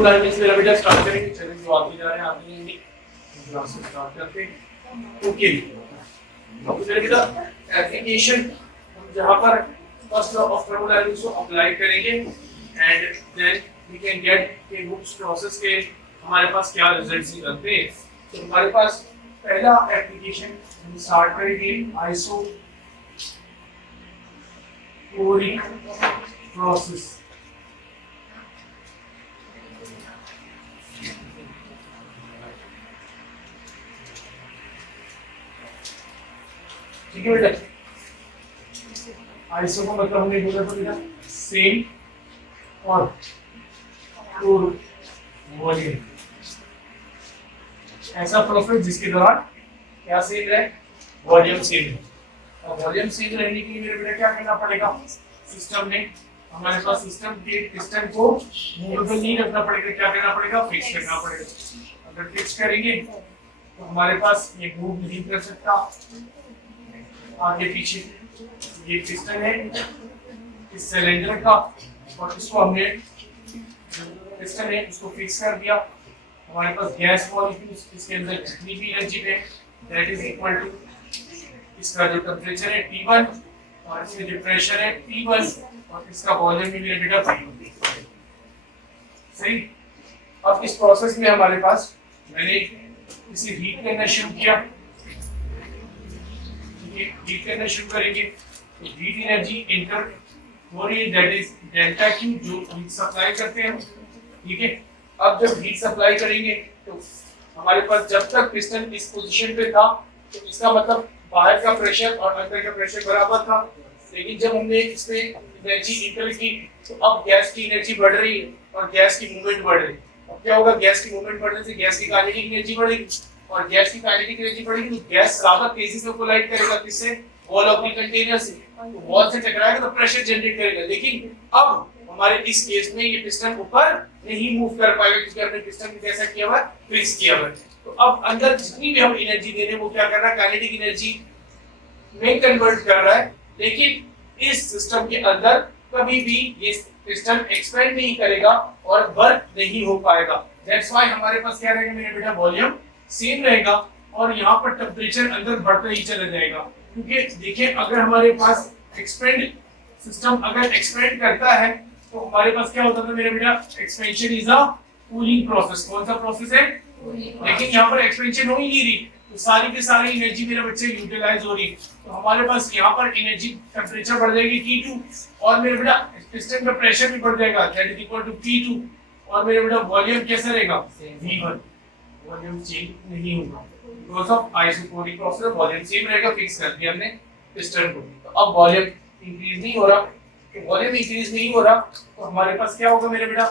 Dynamics मेरा बेटा start करेंगे। चलिए जो आगे जा रहे हैं आगे नहीं क्लास से स्टार्ट करते हैं। ओके तो मेरा बेटा एप्लीकेशन हम जहां पर फर्स्ट लॉ ऑफ थर्मोडायनेमिक्स को अप्लाई करेंगे and then we can get के हुक्स प्रोसेस के हमारे पास क्या रिजल्ट्स निकलते हैं। तो हमारे पास पहला एप्लीकेशन हम स्टार्ट करेंगे आइसो कोरिक प्रोसेस। ठीक है बेटा, आइसो का मतलब हमने बोला था बेटा सेम और वॉल्यूम, ऐसा प्रोसेस जिसके दौरान क्या सेम रहे, वॉल्यूम सेम है। और वॉल्यूम सेम रहने के लिए मेरे बेटा क्या करना पड़ेगा, सिस्टम में हमारे पास सिस्टम के पिस्टन को मूवेबल नहीं रखना पड़ेगा, क्या करना पड़ेगा, फिक्स करना पड़ेगा। अगर फिक्स करेंगे तो हमारे पास ये मूव नहीं कर सकता आगे पीछे। ये पिस्टन है इस सिलेंडर का और इसको हमने पिस्टन है उसको फिक्स कर दिया। हमारे पास गैस मॉलिक्यूल्स इसके अंदर जितनी भी एनर्जी है दैट इज इक्वल टू इसका जो टेंपरेचर है T1 और इसमें जो प्रेशर है P1 और इसका वॉल्यूम भी मेरा बेटा V2। सही। अब इस प्रोसेस में हमारे पास मैंने इसे हीट करना शुरू किया, हीट करना शुरू करेंगे तो हीट एनर्जी इंटर हो रही है दैट इज डेल्टा क्यू जो हीट सप्लाई करते हैं। ठीक है, अब जब हीट सप्लाई करेंगे तो हमारे पास जब तक पिस्टन इस पोजीशन पे था तो इसका मतलब बाहर का प्रेशर और अंदर का प्रेशर बराबर था। लेकिन जब हमने इसमें एनर्जी इंटर की तो अब गैस की एनर्जी बढ़ रही है और गैस की मूवमेंट बढ़ रही है। अब क्या होगा, गैस की मूवमेंट बढ़ने से गैस की काइनेटिक एनर्जी बढ़ेगी और गैस की काइनेटिक एनर्जी बढ़ेगी तो गैस ज्यादा तेजी से कोलाइड करेगा किससे, वॉल ऑफ द कंटेनर से। तो वॉल से टकराएगा तो प्रेशर जनरेट करेगा। लेकिन अब हमारे इस केस में ये पिस्टन ऊपर नहीं मूव कर पाएगा क्योंकि हमने पिस्टन को कैसा किया हुआ, फिक्स किया हुआ। तो अब अंदर जितनी भी हम एनर्जी दे रहे हैं वो क्या कर रहा है, काइनेटिक एनर्जी में कन्वर्ट कर रहा है। लेकिन इस सिस्टम के अंदर कभी भी ये पिस्टन एक्सपेंड नहीं करेगा और वर्क नहीं हो पाएगा। दैट्स व्हाई हमारे पास क्या रहेगा मेरे बेटा, वॉल्यूम सेम रहेगा और यहाँ पर टेम्परेचर अंदर बढ़ता ही चला जाएगा। क्योंकि देखिए अगर हमारे पास एक्सपेंड सिस्टम अगर एक्सपेंड करता है तो हमारे पास क्या होता था मेरे बेटा, expansion is a cooling process. कौन सा प्रोसेस है, लेकिन यहाँ पर एक्सपेंशन हो ही नहीं रही तो सारी की सारी एनर्जी मेरे बच्चे यूटिलाइज हो रही है। तो हमारे पास यहाँ पर एनर्जी टेम्परेचर बढ़ जाएगी T2 और मेरे बेटा पिस्टन का प्रेशर भी बढ़ जाएगा that is equal to P2 और मेरे बेटा वॉल्यूम कैसा रहेगा, V1। वॉल्यूम चेंज नहीं होगा because of isochoric process, volume same रहेगा, फिक्स कर दिया हमने पिस्टन को। तो अब वॉल्यूम इंक्रीज नहीं हो रहा, तो वॉल्यूम इंक्रीज नहीं हो रहा तो हमारे पास क्या होगा मेरे बेटा,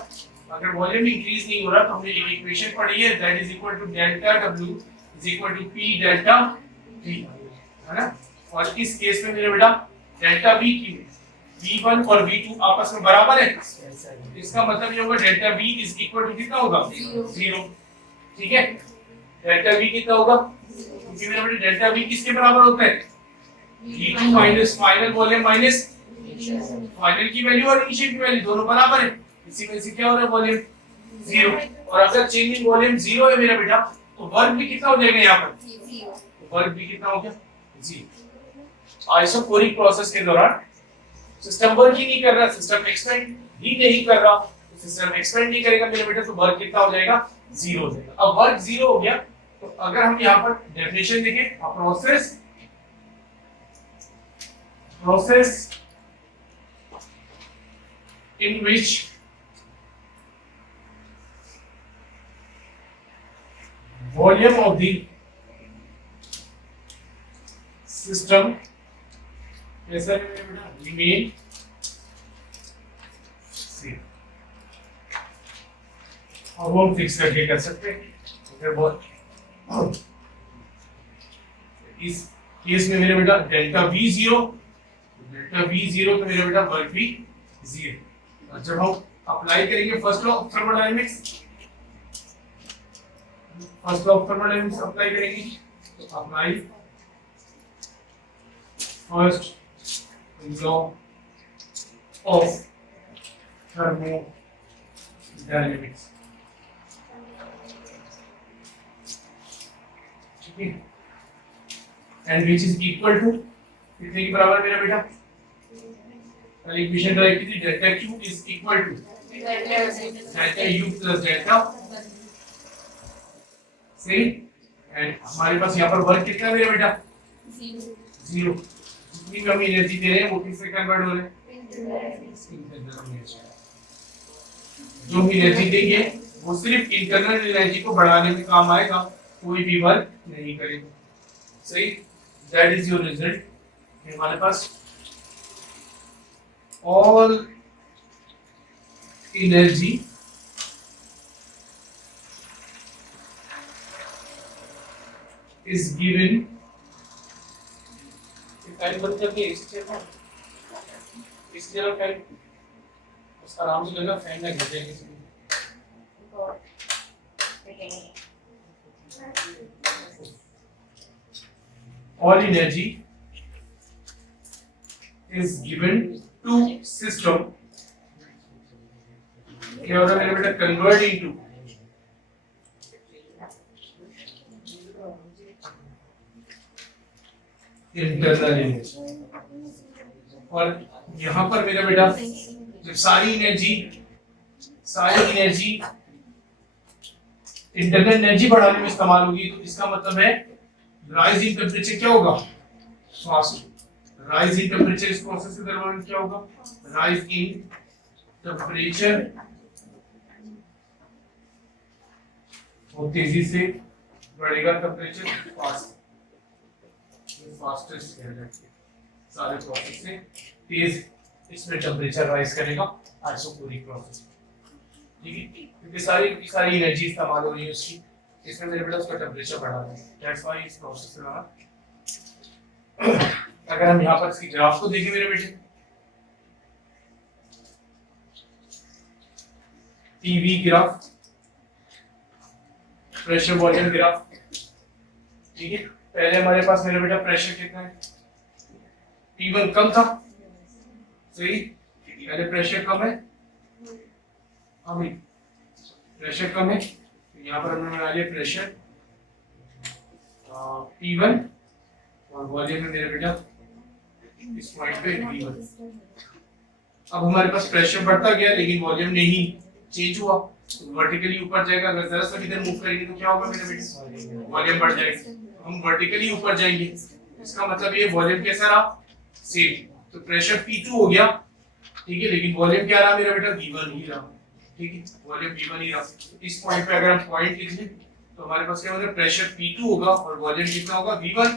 अगर वॉल्यूम इंक्रीज नहीं हो रहा तो हमने एक इक्वेशन पढ़ी है that is equal to delta W is equal to P delta V, है ना। और इस केस में मेरे बेटा डेल्टा V की V1 और V2 आपस में बराबर है, इसका मतलब ये होगा delta V is equal to कितना होगा, 0। ठीक है, डेल्टा V कितना होगा, क्योंकि मेरे बेटा डेल्टा V किसके बराबर होता है, V2 minus final volume minus final की वैल्यू और इनिशियल की वैल्यू दोनों बराबर है। इसी में से क्या हो रहा है, वॉल्यूम 0। और अगर चेंज इन वॉल्यूम 0 है मेरा बेटा तो वर्क भी कितना हो जाएगा, यहाँ पर वर्क भी कितना हो गया, 0। आइसोकोरिक प्रोसेस के दौरान सिस्टम वर्क ही नहीं कर रहा, सिस्टम एक्सपेंड ही नहीं कर रहा, तो सिस्टम एक्सपेंड नहीं करेगा मेरे बेटा तो वर्क कितना हो जाएगा, 0 हो जाएगा। अब वर्क 0 हो गया तो अगर हम यहाँ पर डेफिनेशन देखें, process in which volume of the system कैसा है बेटा, remain same। अब हम फिक्स करके कर सकते हैं अगर बहुत इस केस में मेरे बेटा डेल्टा V0 तो मेरे बेटा वर्क भी 0। जब हम अप्लाई करेंगे first law of thermodynamics apply करेंगे तो apply first law of thermodynamics। And which is equal to कितने के बराबर मेरा बेटा? पहले इक्वेशन ड्राइव की थी, delta Q is equal to delta U plus delta, सही। एंड हमारे पास यहाँ पर वर्क कितना है मेरा बेटा? 0। जितनी भी हम एनर्जी दे रहे हैं वो किससे कन्वर्ट हो रहे हैं? जो भी एनर्जी देंगे वो सिर्फ इंटरनल एनर्जी को बढ़ाने में काम आएगा, कोई भी वर्क नहीं करेगा, सही। That is your result. हमारे पास all energy is given, time बंद करके इस जगह टाइम उसका आराम से लगा, फैन ना गिर जाएगा इसमें। all energy is given to system, क्या होता है मेरा बेटा? convert into internal energy। और यहाँ पर मेरा बेटा जब सारी एनर्जी इंटरनल एनर्जी बढ़ाने में इस्तेमाल होगी, तो इसका मतलब है राइज इन टेम्परेचर क्या होगा? फास्ट। राइज इन टेम्परेचर इस प्रोसेस के दौरान क्या होगा? राइज इन टेम्परेचर, और तेजी से बढ़ेगा टेम्परेचर, फास्टेस्ट सारे प्रोसेस से तेज इसमें टेम्परेचर राइज करेगा आइसोकोरिक प्रोसेस, ठीक है। क्योंकि सारी एनर्जी इस्तेमाल हो रही है उसकी, इसमें मेरे बेटा उसका टेम्परेचर बढ़ा है। दैट्स व्हाई इस प्रोसेस के दौरान अगर हम यहाँ पर इसकी ग्राफ को देखें मेरे बेटे, PV graph, pressure volume graph, ठीक है। पहले हमारे पास मेरे बेटा प्रेशर कितना है? P1 कम था, सही। पहले प्रेशर कम है, अभी प्रेशर कम है, तो यहाँ पर हमने बना लिया प्रेशर P1 और वॉल्यूम में मेरे बेटा इस पॉइंट पे V1। अब हमारे पास प्रेशर बढ़ता गया लेकिन वॉल्यूम नहीं चेंज हुआ, तो वर्टिकली ऊपर जाएगा। अगर जरा सा इधर मूव करेंगे तो क्या होगा मेरे बेटे? वॉल्यूम बढ़ जाएगा। हम वर्टिकली ऊपर जाएंगे, इसका मतलब ये वॉल्यूम कैसा रहा? सेम। तो प्रेशर P2 हो गया, ठीक है, लेकिन वॉल्यूम क्या रहा मेरा बेटा? V1 ही रहा, ठीक है, वॉल्यूम V1 ही रहा। इस पॉइंट पे अगर हम पॉइंट लिख लें तो हमारे पास क्या मतलब प्रेशर P2 होगा और वॉल्यूम कितना होगा? V1।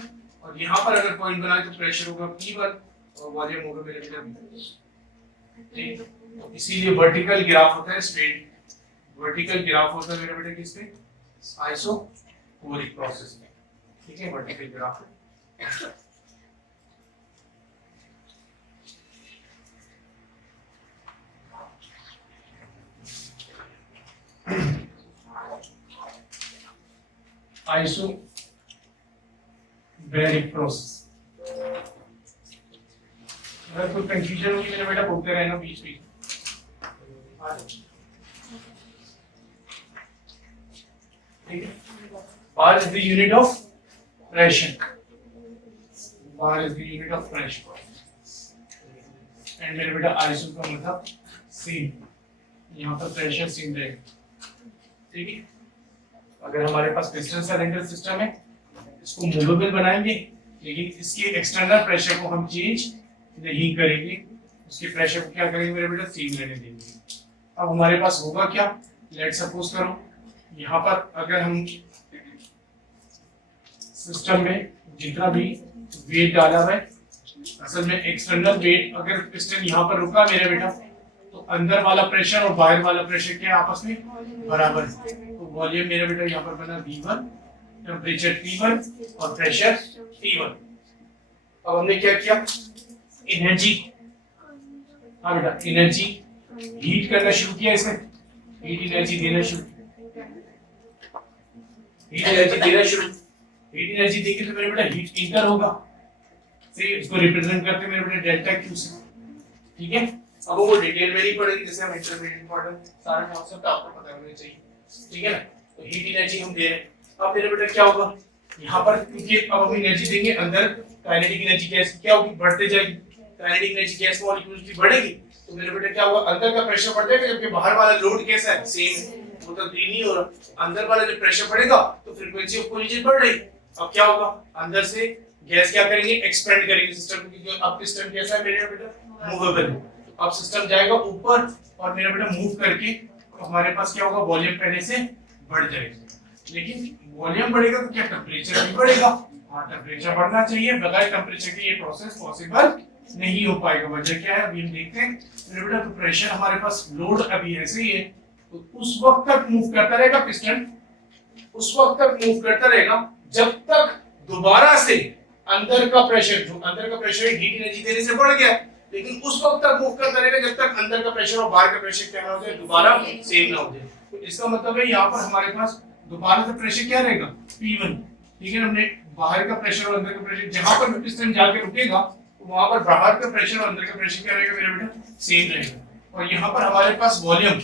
और यहाँ पर अगर पॉइंट बनाए तो प्रेशर होगा P1 और वॉल्यूम होगा मेरे बेटा V2, ठीक। इसीलिए वर्टिकल ग्राफ होता है स्ट्रेट, वर्टिकल ग्राफ होता है मेरे बेटे किसमें? आइसोकोरिक प्रोसेस में, ठीक है, वर्टिकल ग्राफ। Isobaric process. अगर कोई कंफ्यूजन होगी मेरा बेटा बोलते रहना बीच बीच। ठीक है, bar is the unit of pressure, bar is the unit of pressure, and मेरे बेटा आइसो का मतलब सेम, यहाँ पर प्रेशर सेम रहेगा, ठीक है। अगर हमारे पास पिस्टन सिलेंडर सिस्टम है, इसको मूवेबल बनाएंगे लेकिन इसके एक्सटर्नल प्रेशर को हम चेंज नहीं करेंगे, उसके प्रेशर को क्या करेंगे मेरे बेटा? सेम रहने देंगे। अब हमारे पास होगा क्या? लेट सपोज करो यहाँ पर अगर हम सिस्टम में जितना भी वेट डाला है, असल में एक्सटर्नल वेट, अगर पिस्टन यहाँ पर रुका मेरे बेटा तो अंदर वाला प्रेशर और बाहर वाला प्रेशर क्या आपस में बराबर है। तो वॉल्यूम मेरे बेटा यहाँ पर बना V1, टेम्परेचर T1 और प्रेशर T1। अब हमने क्या किया? एनर्जी, हाँ बेटा, एनर्जी हीट करना शुरू किया, इसमें हीट एनर्जी देना शुरू, हीट एनर्जी देंगे तो मेरे बेटा हीट इंटर होगा, सही। इसको रिप्रेजेंट करते हैं मेरे बेटा डेल्टा क्यू से, ठीक है। अब वो डिटेल में नहीं पड़ेगी, जैसे हम इंटरमीडिएट मॉडल सारा कॉन्सेप्ट आपको पता होना चाहिए, ठीक है ना। तो हीट एनर्जी हम दे रहे हैं, अब मेरे बेटा क्या होगा? यहाँ पर क्योंकि अब हम एनर्जी देंगे अंदर, काइनेटिक एनर्जी गैस क्या होगी, बढ़ते जाएगी, काइनेटिक एनर्जी गैस मॉलिक्यूल्स की बढ़ेगी, तो मेरे बेटा क्या होगा, अंदर का प्रेशर बढ़ जाएगा, जबकि बाहर वाला लोड कैसा है, सेम है, वो तो नहीं हो रहा, अंदर वाला जब प्रेशर बढ़ेगा तो फ्रीक्वेंसी ऑफ कोलिजन बढ़ रही। अब क्या होगा, अंदर से गैस क्या करेंगे, एक्सपेंड करेंगे सिस्टम, क्योंकि अब सिस्टम कैसा है मेरे बेटा, मूवेबल है। अब सिस्टम जाएगा ऊपर और मेरा बेटा मूव करके हमारे पास क्या होगा, वॉल्यूम पहले से बढ़ जाएगा, लेकिन वॉल्यूम बढ़ेगा तो क्या टेम्परेचर भी बढ़ेगा। हाँ, टेम्परेचर बढ़ना चाहिए, बगैर टेम्परेचर के ये प्रोसेस पॉसिबल नहीं हो पाएगा। वजह क्या है, अभी हम देखते हैं मेरे बेटा। तो प्रेशर हमारे पास, लोड अभी ऐसे ही है, तो उस वक्त तक मूव करता रहेगा पिस्टन, उस वक्त तक मूव करता रहेगा जब तक दोबारा से अंदर का प्रेशर, जो अंदर का प्रेशर हीट एनर्जी देने से बढ़ गया, लेकिन उस वक्त तक मूव करता रहेगा जब तक अंदर का प्रेशर और बाहर का प्रेशर क्या ना हो जाए, दोबारा सेम ना हो जाए। तो इसका मतलब है यहाँ पर हमारे पास दोबारा से प्रेशर क्या रहेगा, P1, ठीक है। हमने बाहर का प्रेशर और अंदर का प्रेशर, जहां पर भी पिस्टन जाके रुकेगा तो वहां पर बाहर का प्रेशर और अंदर का प्रेशर क्या रहेगा मेरा बेटा, सेम रहेगा। और यहाँ पर हमारे पास वॉल्यूम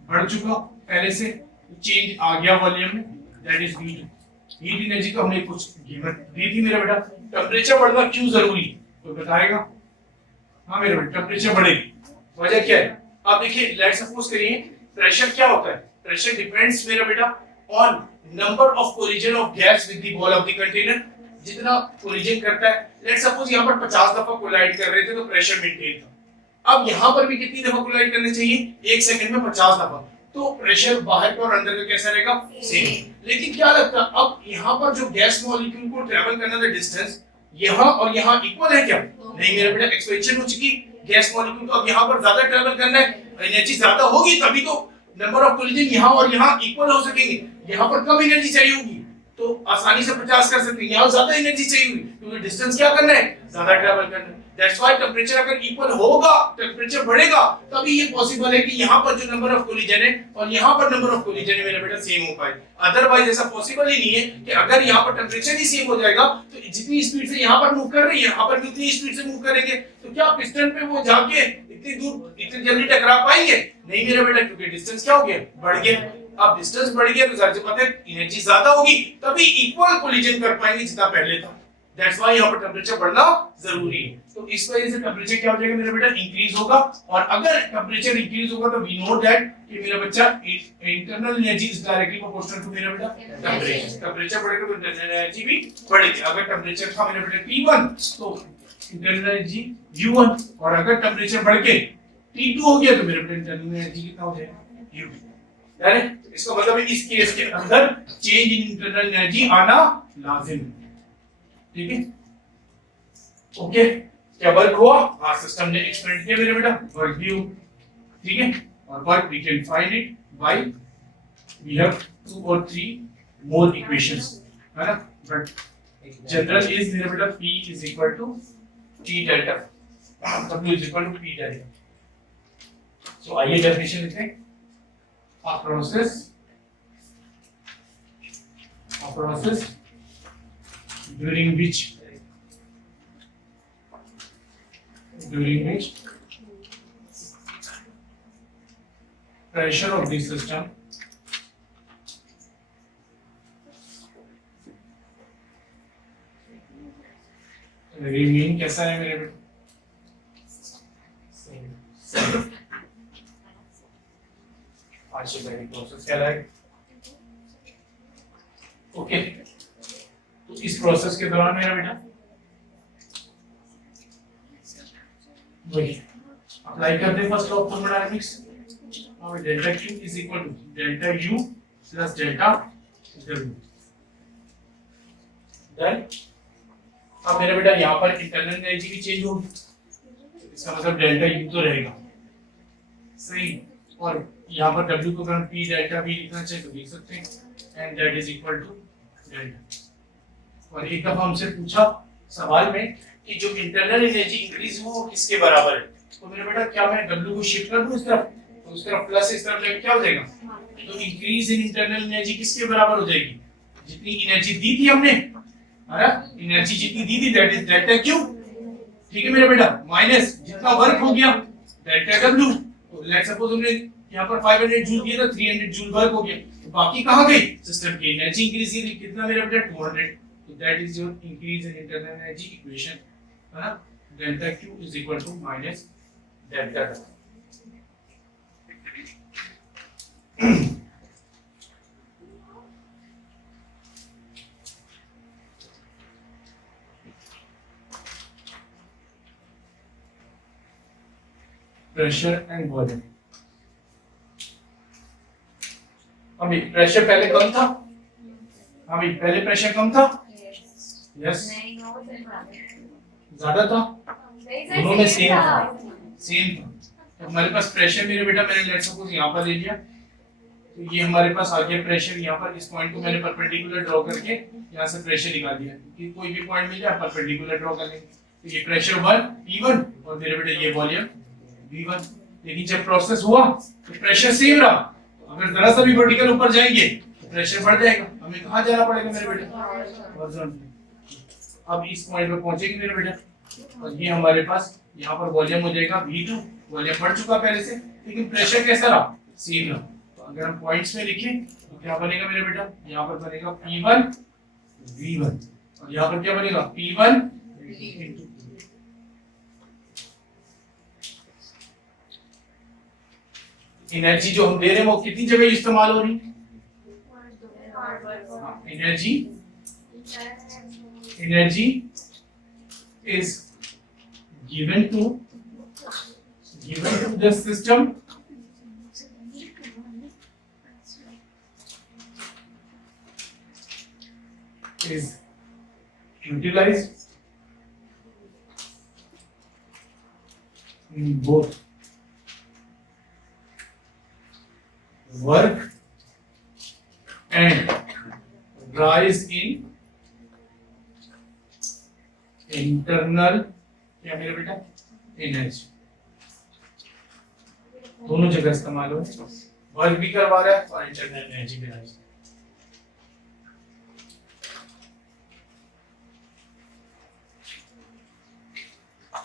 बढ़ चुका पहले से, चेंज आ गया वॉल्यूम में, that is V2। Heat energy तो हमने कुछ गिवन दी थी मेरा बेटा। टेम्परेचर बढ़ना क्यों जरूरी, कोई बताएगा? हाँ मेरे बेटा, टेम्परेचर बढ़ेगी, वजह क्या है? आप देखिए, लेट सपोज करिए, प्रेशर क्या होता है, प्रेशर डिपेंड्स मेरा बेटा on number of collision of gas with the wall of the container. जितना कोलिजन करता है, लेट सपोज यहाँ पर 50 दफा कोलाइड कर रहे थे तो प्रेशर मेंटेन था। अब यहाँ पर भी कितनी दफा कोलाइड करने चाहिए, 1 सेकंड में 50 दफा, तो प्रेशर बाहर का और अंदर का कैसा रहेगा, सेम। लेकिन क्या लगता है, अब यहाँ पर जो गैस मॉलिक्यूल को ट्रेवल करना था डिस्टेंस, यहाँ और यहाँ इक्वल है क्या? नहीं मेरा बेटा, एक्सपेंशन हो चुकी गैस मॉलिक्यूल को, अब यहाँ पर ज्यादा ट्रेवल करना है, एनर्जी ज्यादा होगी तभी तो नंबर ऑफ कोलिजन यहाँ और यहाँ इक्वल हो सकेंगे। यहाँ पर कम एनर्जी चाहिए होगी तो आसानी से 50 कर सकते हैं, यहाँ ज्यादा एनर्जी चाहिए होगी क्योंकि डिस्टेंस क्या करना है, ज्यादा ट्रैवल करना है। दैट्स व्हाई टेंपरेचर अगर इक्वल होगा, टेंपरेचर बढ़ेगा, तभी ये पॉसिबल है कि यहाँ पर जो नंबर ऑफ कोलिजन है और यहाँ पर नंबर ऑफ कोलिजन है मेरा बेटा सेम हो पाए। अदरवाइज ऐसा पॉसिबल ही नहीं है कि अगर यहाँ पर टेंपरेचर ही सेम हो जाएगा तो जितनी स्पीड से यहाँ पर मूव कर रही है, यहाँ पर कितनी स्पीड से मूव करेंगे, तो क्या पिस्टन पे वो जाके इतनी दूर इतनी जल्दी टकरा पाएंगे? नहीं मेरा बेटा, क्योंकि डिस्टेंस क्या हो गया, बढ़ गया। अब डिस्टेंस बढ़ गया तो जाहिर सी बात है एनर्जी ज्यादा होगी, तभी इक्वल कोलिजन कर पाएंगे जितना पहले था। दैट्स व्हाई यहाँ पर टेंपरेचर बढ़ना जरूरी है। तो इस वजह से टेंपरेचर क्या हो जाएगा मेरा बेटा, इंक्रीज होगा। और अगर टेंपरेचर इंक्रीज होगा तो वी नो दैट कि मेरा बच्चा internal energy is directly proportional to मेरा बेटा टेंपरेचर। टेंपरेचर बढ़ेगा तो इंटरनल एनर्जी भी बढ़ेगी। अगर टेंपरेचर था मेरा बेटा T1 तो इंटरनल एनर्जी U1, और अगर टेंपरेचर बढ़ के T2 हो गया तो मेरा बेटा इंटरनल एनर्जी कितना हो जाएगा, U। तो इसका मतलब है इस केस के अंदर चेंज इन इंटरनल एनर्जी आना लाजिम है, ठीक है। ओके, क्या वर्क हुआ? हाँ, सिस्टम ने एक्सपेरिमेंट किया मेरे बेटा, वर्क भी हो, ठीक है। और work we can find it by we have 2 or 3 more equations, है ना। बट जनरल इज मेरे बेटा P is equal to T delta, W is equal to P delta. So आइए डेफिनेशन लिखते हैं। A process during which pressure of the system remain कैसा है मेरे बेटे, प्रोसेस क्या है। ओके, तो इस प्रोसेस के दौरान मेरा बेटा वही अप्लाई करते हैं फर्स्ट लॉ ऑफ थर्मोडायनामिक्स, और delta Q is equal to delta U plus delta W। Done. अब मेरा बेटा यहाँ पर इंटरनल एनर्जी भी चेंज होगी, इसका मतलब डेल्टा U तो रहेगा, सही। और यहाँ पर W को अगर P डेल्टा भी लिखना चाहिए तो लिख सकते हैं, and that is equal to delta. और एक दफा हमसे पूछा सवाल में कि जो इंटरनल एनर्जी इंक्रीज हो वो किसके बराबर है, तो मेरा बेटा क्या मैं W को शिफ्ट कर दूं इस तरफ, तो उस तरफ प्लस इस तरफ जाके क्या हो जाएगा, तो इंक्रीज इन इंटरनल एनर्जी किसके बराबर हो जाएगी, जितनी एनर्जी दी थी हमने, है ना, एनर्जी जितनी दी थी दैट इज डेल्टा Q, ठीक है मेरा बेटा, माइनस जितना वर्क हो गया डेल्टा W। तो लेट्स सपोज हमने यहाँ पर 500 जूल किया था, 300 जूल वर्क हो गया, तो बाकी कहाँ गई, सिस्टम की एनर्जी इंक्रीज की, कितना मेरा बेटा 200, तो that is your increase in internal energy equation, है ना, delta Q is equal to minus delta T. Pressure and volume, अभी प्रेशर पहले कम था, अभी पहले प्रेशर कम था, यस ज्यादा था, दोनों में सेम था, सेम था। तो हमारे पास प्रेशर मेरे बेटा मैंने लेट्स सपोज यहाँ पर ले लिया, तो ये हमारे पास आ गया प्रेशर, यहाँ पर इस पॉइंट को मैंने परपेंडिकुलर ड्रॉ करके यहाँ से प्रेशर निकाल दिया, कि कोई भी पॉइंट मिल जाए परपेंडिकुलर ड्रॉ कर लेंगे, तो ये प्रेशर 1 P1 और मेरे बेटा ये वॉल्यूम V1। लेकिन जब प्रोसेस हुआ तो प्रेशर सेम रहा, अगर जरा सा भी वर्टिकल ऊपर जाएंगे तो प्रेशर बढ़ जाएगा, हमें कहाँ जाना पड़ेगा मेरे बेटा, अब इस पॉइंट पे पहुंचेंगे मेरे बेटा, और ये हमारे पास यहाँ पर वॉल्यूम हो जाएगा V2, वॉल्यूम बढ़ चुका पहले से, लेकिन प्रेशर कैसा रहा, सेम रहा। तो अगर हम पॉइंट्स में लिखें तो क्या बनेगा मेरे बेटा, यहाँ पर बनेगा P1 V1 और यहाँ पर क्या बनेगा P1 V2। एनर्जी जो हम दे रहे हैं वो कितनी जगह इस्तेमाल हो रही, energy is given to the system is utilized in both work and rise in internal क्या मेरा बेटा एनर्जी, दोनों जगह इस्तेमाल हो, वर्क भी करवा रहा है और इंटरनल एनर्जी भी राइज।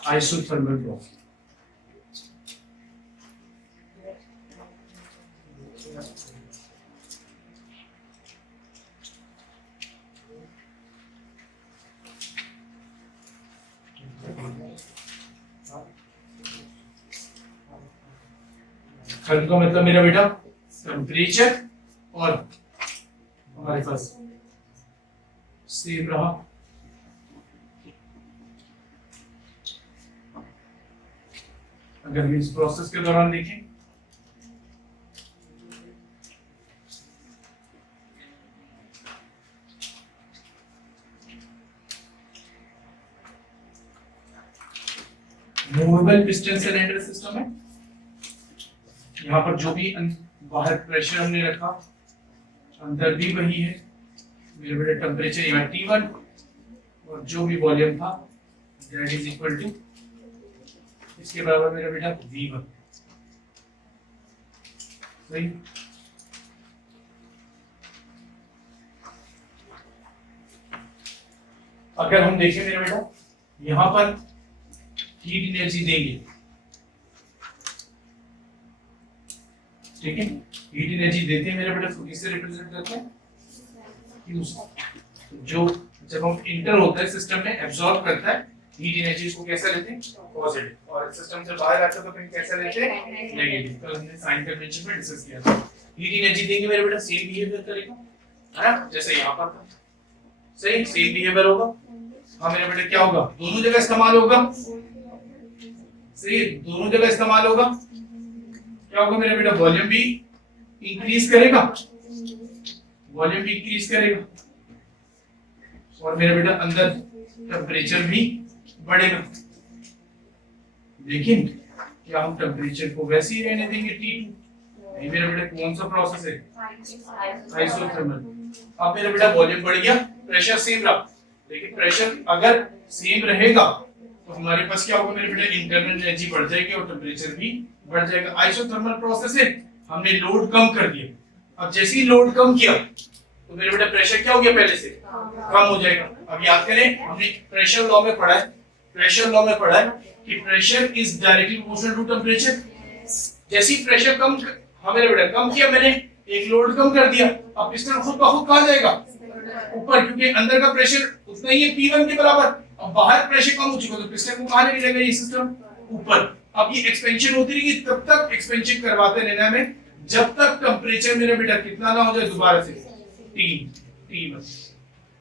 आइसोथर्मल प्रोसेस, थर्मल का मतलब मेरा बेटा टेम्परेचर और हमारे पास सेम रहा, अगर हम इस प्रोसेस के दौरान देखें मूवेबल पिस्टन सिलेंडर सिस्टम है, यहाँ पर जो भी बाहर प्रेशर हमने रखा अंदर भी वही है मेरे बेटा, टेम्परेचर यहाँ T1 और जो भी वॉल्यूम था दैट इज इक्वल टू इसके बराबर मेरा बेटा V1, सही। अगर हम देखें मेरा बेटा यहाँ पर हीट एनर्जी देंगे, ठीक है, हीट एनर्जी देते हैं मेरे बेटा, तो किससे रिप्रेजेंट करते हैं, Q से। जो जब हम इंटर होता है सिस्टम में एब्जॉर्ब करता है हीट एनर्जी, इसको कैसा लेते हैं, पॉजिटिव, और सिस्टम से बाहर आता है तो फिर कैसा लेते हैं, नेगेटिव। तो हमने साइन कन्वेंशन में डिस्कस किया था। हीट एनर्जी देंगे मेरे बेटा सेम बिहेवियर करेगा, है ना, जैसे यहाँ पर था, सही सेम बिहेवियर होगा। हाँ मेरे बेटा क्या होगा, दोनों जगह इस्तेमाल होगा, सही दोनों जगह इस्तेमाल होगा। क्या होगा मेरा बेटा, वॉल्यूम भी इंक्रीज करेगा, वॉल्यूम भी इंक्रीज करेगा, और मेरा बेटा अंदर टेम्परेचर भी बढ़ेगा। लेकिन क्या हम टेम्परेचर को वैसे ही रहने देंगे T2? नहीं मेरा बेटा, कौन सा प्रोसेस है, आइसोथर्मल। अब मेरा बेटा वॉल्यूम बढ़ गया, प्रेशर सेम रहा, लेकिन प्रेशर अगर सेम रहेगा तो हमारे पास क्या होगा मेरे बेटा, इंटरनल एनर्जी बढ़ जाएगी और टेम्परेचर भी बढ़ जाएगा। आइसोथर्मल प्रोसेस है, हमने लोड कम कर दिया। अब जैसे ही लोड कम किया तो मेरे बेटा प्रेशर क्या हो गया, पहले से कम हो जाएगा। अब याद करें हमने प्रेशर लॉ में पढ़ा है, प्रेशर लॉ में पढ़ा है कि pressure is directly proportional to temperature. जैसे ही प्रेशर कम, हाँ मेरे बेटा कम किया मैंने, एक लोड कम कर दिया, अब पिस्टन खुद ब खुद कहाँ जाएगा ऊपर, क्योंकि अंदर का प्रेशर उतना ही है P1 के बराबर। अब बाहर प्रेशर कम हो चुका तो पिस्टन को कहाँ लेके जाएगा ये सिस्टम ऊपर। अब ये एक्सपेंशन होती रहेगी, तब तक एक्सपेंशन करवाते रहना में जब तक टेंपरेचर मेरा बेटा कितना ना हो जाए दोबारा से T1।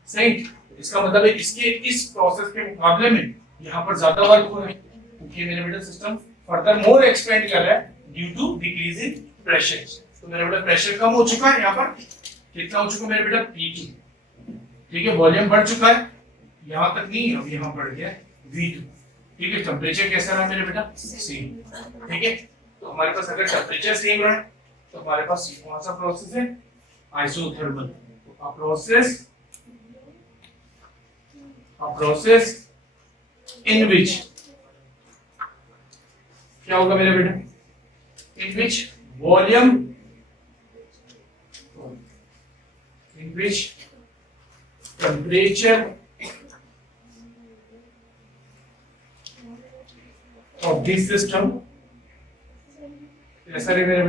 सही, इसका मतलब है इसके इस प्रोसेस के मुकाबले में यहाँ पर ज्यादा वर्क हो रहा है, क्योंकि मेरा बेटा सिस्टम फर्दर मोर एक्सपेंड कर रहा है due to decrease in pressure. तो मेरा बेटा प्रेशर कम हो चुका है, यहाँ पर कितना हो चुका है मेरा बेटा P2, ठीक है, वॉल्यूम बढ़ चुका है, यहाँ तक नहीं, अब यहाँ बढ़ गया V2, ठीक है। टेम्परेचर कैसा रहा मेरे बेटा सेम, ठीक है। तो हमारे पास अगर टेम्परेचर सेम रहा तो हमारे पास कौन सा प्रोसेस है आइसोथर्मल। तो प्रोसेस इन विच क्या होगा मेरे बेटा, in which volume, in which temperature of this system ऐसा remain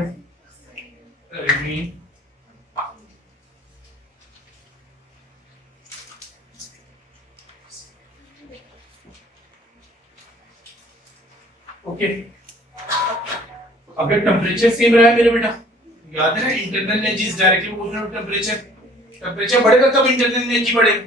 ओके। अगर टेम्परेचर सेम रहा है मेरे बेटा, याद है ना internal energy is directly proportional to temperature, temperature बढ़ेगा तब इंटरनल एनर्जी बढ़ेगी,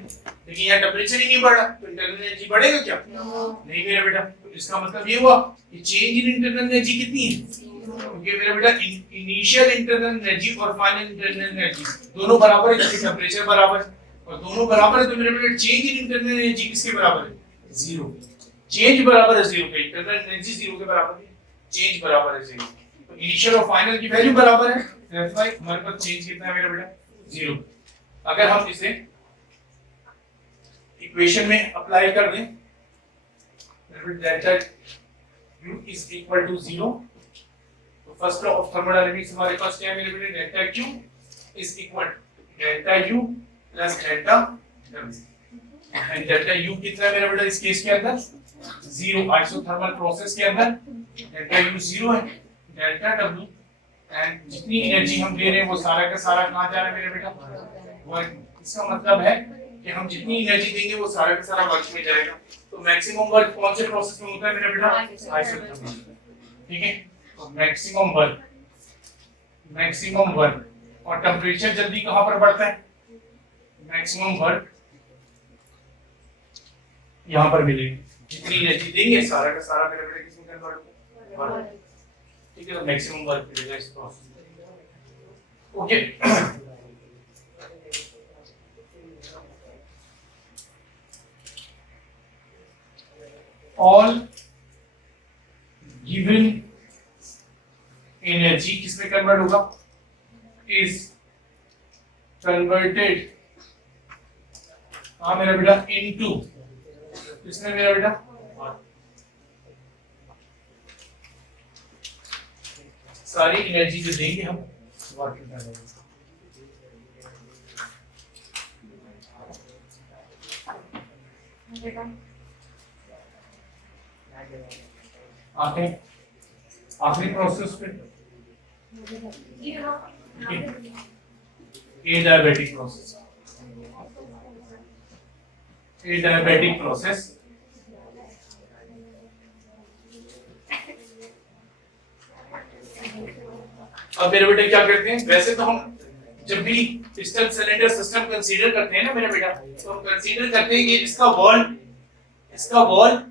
लेकिन यहाँ टेम्परेचर ही नहीं बढ़ा तो इंटरनल एनर्जी बढ़ेगा क्या, नहीं मेरा बेटा। तो इसका मतलब ये हुआ कि चेंज इन इंटरनल एनर्जी कितनी है, क्योंकि मेरा बेटा इनिशियल इंटरनल एनर्जी और फाइनल इंटरनल एनर्जी दोनों बराबर है, क्योंकि टेम्परेचर बराबर है और दोनों बराबर है, तो मेरा बेटा चेंज इन इंटरनल एनर्जी किसके बराबर है, जीरो। चेंज बराबर है जीरो के, इंटरनल एनर्जी जीरो के बराबर है, चेंज बराबर है जीरो, तो इनिशियल और फाइनल की वैल्यू बराबर है, दैट्स व्हाई हमारे पास चेंज कितना है मेरा बेटा, जीरो। अगर हम इसे इक्वेशन में अप्लाई कर दें, delta U is equal to 0, तो फर्स्ट लॉ ऑफ थर्मोडायनामिक्स हमारे पास क्या है मेरे बेटे, delta Q is equal delta U plus delta W, and delta U कितना है मेरा बेटा इस केस के अंदर, 0, आइसोथर्मल प्रोसेस के अंदर डेल्टा U 0 है, डेल्टा W एंड जितनी एनर्जी हम दे रहे हैं वो सारा का सारा कहां जा रहा है मेरे बेटा वर्क। इसका मतलब है कि हम जितनी एनर्जी देंगे वो सारा का सारा वर्क में जाएगा। तो मैक्सिमम वर्क कौन से प्रोसेस में होता है मेरा बेटा, आइसोथर्मल, ठीक है। तो मैक्सिमम वर्क और टेंपरेचर जल्दी कहां पर बढ़ता है, मैक्सिमम वर्क यहां पर मिलेगी, जितनी एनर्जी देंगे सारा का सारा मेरा बेटा किसमें कन्वर्ट होगा, ठीक है। तो मैक्सिमम वर्क मिलेगा इस प्रोसेस में, ओके। ऑल गिवन एनर्जी किसमें कन्वर्ट होगा, इज कन्वर्टेड हाँ मेरा बेटा इनटू, किसमें मेरा बेटा, सारी एनर्जी जो देंगे हम वर्क में करेंगे। आखिरी प्रोसेस पे एडियाबैटिक प्रोसेस, एडियाबैटिक प्रोसेस अब मेरे बेटे क्या करते हैं, वैसे तो हम जब भी पिस्टन सिलेंडर सिस्टम कंसीडर करते हैं ना मेरे बेटा, तो हम कंसीडर करते हैं कि इसका वॉल